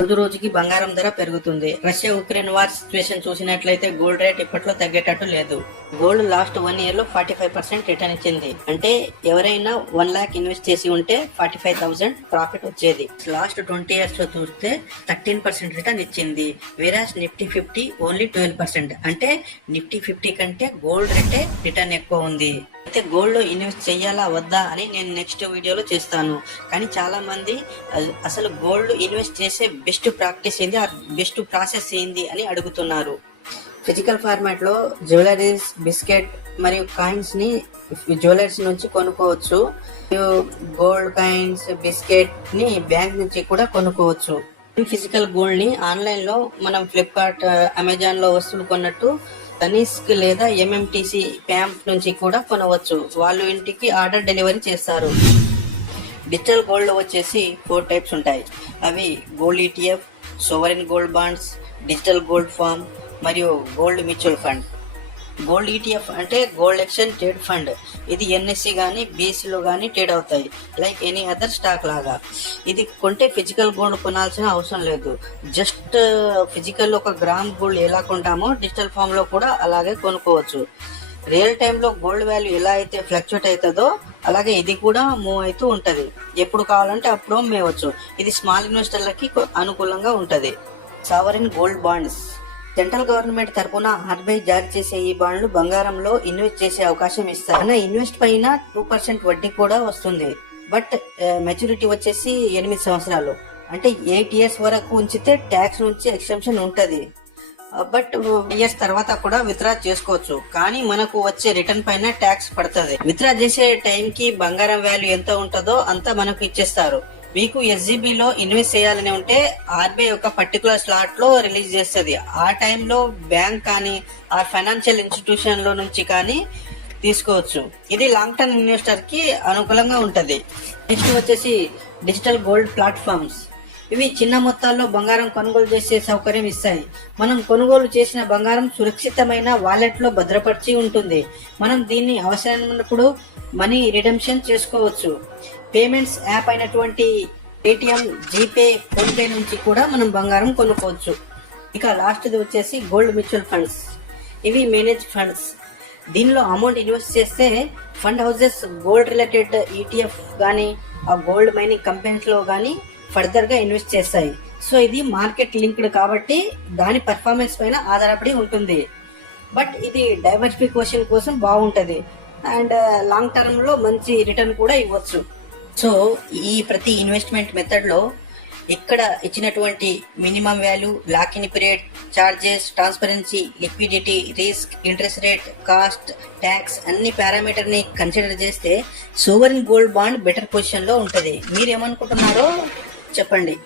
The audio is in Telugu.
రోజు రోజుకి బంగారం ధర పెరుగుతుంది. రష్యా ఉక్రెయిన్ వార్ సిచ్యువేషన్ చూసినట్లయితే గోల్డ్ రేట్ ఇప్పట్లో తగ్గేటట్టు లేదు. గోల్డ్ లాస్ట్ వన్ ఇయర్లో ఫార్టీ ఫైవ్ పర్సెంట్ రిటర్న్ ఇచ్చింది. అంటే ఎవరైనా వన్ లాక్ ఇన్వెస్ట్ చేసి ఉంటే ఫార్టీ ఫైవ్ థౌసండ్ ప్రాఫిట్ వచ్చేది. లాస్ట్ ట్వంటీ ఇయర్స్లో చూస్తే థర్టీన్ పర్సెంట్ రిటర్న్ ఇచ్చింది. Whereas Nifty fifty only twelve percent. అంటే నిఫ్టీ ఫిఫ్టీ కంటే గోల్డ్ రేటే రిటర్న్ ఎక్కువ ఉంది. అయితే గోల్డ్లో ఇన్వెస్ట్ చేయాలా వద్దా అని నేను నెక్స్ట్ వీడియోలో చేస్తాను. కానీ చాలా మంది అసలు గోల్డ్ ఇన్వెస్ట్ చేసే బెస్ట్ ప్రాక్టీస్ ఏంది ఆ బెస్ట్ ప్రాసెస్ ఏంది అని అడుగుతున్నారు. ఫిజికల్ ఫార్మాట్లో జ్యువెలరీస్ బిస్కెట్ మరియు కాయిన్స్ని జ్యువెలర్స్ నుంచి కొనుక్కోవచ్చు. గోల్డ్ కాయిన్స్ బిస్కెట్ని బ్యాంక్ నుంచి కూడా కొనుక్కోవచ్చు. ఫిజికల్ గోల్డ్ని ఆన్లైన్లో మనం ఫ్లిప్కార్ట్ అమెజాన్లో వస్తువులు కొన్నట్టు తనిస్క్ లేదా ఎంఎంటీసీ ప్యాంప్ నుంచి కూడా కొనవచ్చు. వాళ్ళు ఇంటికి ఆర్డర్ డెలివరీ చేస్తారు. డిజిటల్ గోల్డ్ వచ్చేసి ఫోర్ టైప్స్ ఉంటాయి. అవి gold ETF sovereign gold bonds digital gold form మరియు gold mutual fund. Gold ETF అంటే గోల్డ్ ఎక్స్చేంజ్ ట్రేడ్ ఫండ్. ఇది ఎన్ఎస్సి కానీ బీఎస్సీలో కానీ ట్రేడ్ అవుతాయి. లైక్ ఎనీ అదర్ స్టాక్ లాగా. ఇది కొంటే ఫిజికల్ గోల్డ్ కొనాల్సిన అవసరం లేదు. జస్ట్ ఫిజికల్ ఒక గ్రామ్ గోల్డ్ ఎలా కొంటామో డిజిటల్ ఫామ్లో కూడా అలాగే కొనుక్కోవచ్చు. రియల్ టైంలో గోల్డ్ వాల్యూ ఎలా అయితే ఫ్లక్చుయేట్ అవుతుందో అలాగే ఇది కూడా మూవ్ అవుతూ ఉంటుంది. ఎప్పుడు కావాలంటే అప్పుడు మేవచ్చు ఇది స్మాల్ ఇన్వెస్టర్లకి అనుకూలంగా ఉంటుంది. Sovereign gold bonds. Central government తరపున ఆర్బీఐ జారీ చేసే ఈ బాండ్లు బంగారంలో ఇన్వెస్ట్ చేసే అవకాశం ఇస్తారు అన్న ఇన్వెస్ట్ పైన టూ పర్సెంట్ వడ్డీ కూడా వస్తుంది. బట్ మెచ్యూరిటీ వచ్చేసి ఎనిమిది సంవత్సరాలు. అంటే ఎయిట్ ఇయర్స్ వరకు ఉంచితే ట్యాక్స్ నుంచి ఎక్సెంప్షన్ ఉంటది. బట్ ఇయర్స్ తర్వాత కూడా విత్డ్రా చేసుకోవచ్చు. కానీ మనకు వచ్చే రిటర్న్ పైన ట్యాక్స్ పడుతుంది. విత్డ్రా చేసే టైం కి బంగారం వాల్యూ ఎంత ఉంటుందో అంత మనకు ఇచ్చేస్తారు. మీకు ఎస్జీబీలో ఇన్వెస్ట్ చేయాలని ఉంటే ఆర్బీఐ ఒక పర్టికులర్ స్లాట్లో రిలీజ్ చేస్తుంది. ఆ టైంలో బ్యాంక్ కానీ ఆ ఫైనాన్షియల్ ఇన్స్టిట్యూషన్లో నుంచి కానీ తీసుకోవచ్చు. ఇది లాంగ్ టర్మ్ ఇన్వెస్టర్కి అనుకూలంగా ఉంటుంది. నెక్స్ట్ వచ్చేసి డిజిటల్ గోల్డ్ ప్లాట్ఫామ్స్ ఇవి చిన్న మొత్తాల్లో బంగారం కొనుగోలు చేసే సౌకర్యం ఇస్తాయి. మనం కొనుగోలు చేసిన బంగారం సురక్షితమైన వాలెట్లో భద్రపరిచి ఉంటుంది. మనం దీన్ని అవసరమైనప్పుడు మనీ రిడమ్షన్ చేసుకోవచ్చు. పేమెంట్స్ యాప్ అయినటువంటి పేటిఎం జీపే ఫోన్పే నుంచి కూడా మనం బంగారం కొనుక్కోవచ్చు. ఇక లాస్ట్ది వచ్చేసి గోల్డ్ మ్యూచువల్ ఫండ్స్. ఇవి మేనేజ్ ఫండ్స్. దీనిలో అమౌంట్ ఇన్వెస్ట్ చేస్తే fund houses gold related ETF కానీ ఆ గోల్డ్ మైనింగ్ కంపెనీస్లో కానీ ఫర్దర్గా ఇన్వెస్ట్ చేస్తాయి. సో ఇది మార్కెట్ లింక్డ్ కాబట్టి దాని పర్ఫార్మెన్స్ పైన ఆధారపడి ఉంటుంది. బట్ ఇది డైవర్సిఫికేషన్ కోసం బాగుంటుంది. అండ్ లాంగ్ టర్మ్లో మంచి రిటర్న్ కూడా ఇవ్వచ్చు. సో ఈ ప్రతి ఇన్వెస్ట్మెంట్ మెథడ్లో ఇక్కడ ఇచ్చినటువంటి minimum value lock in period charges transparency liquidity risk interest rate cost tax అన్ని పారామీటర్ని కన్సిడర్ చేస్తే సోవరిన్ గోల్డ్ బాండ్ బెటర్ పొజిషన్లో మీరు మీరేమనుకుంటున్నారో చెప్పండి.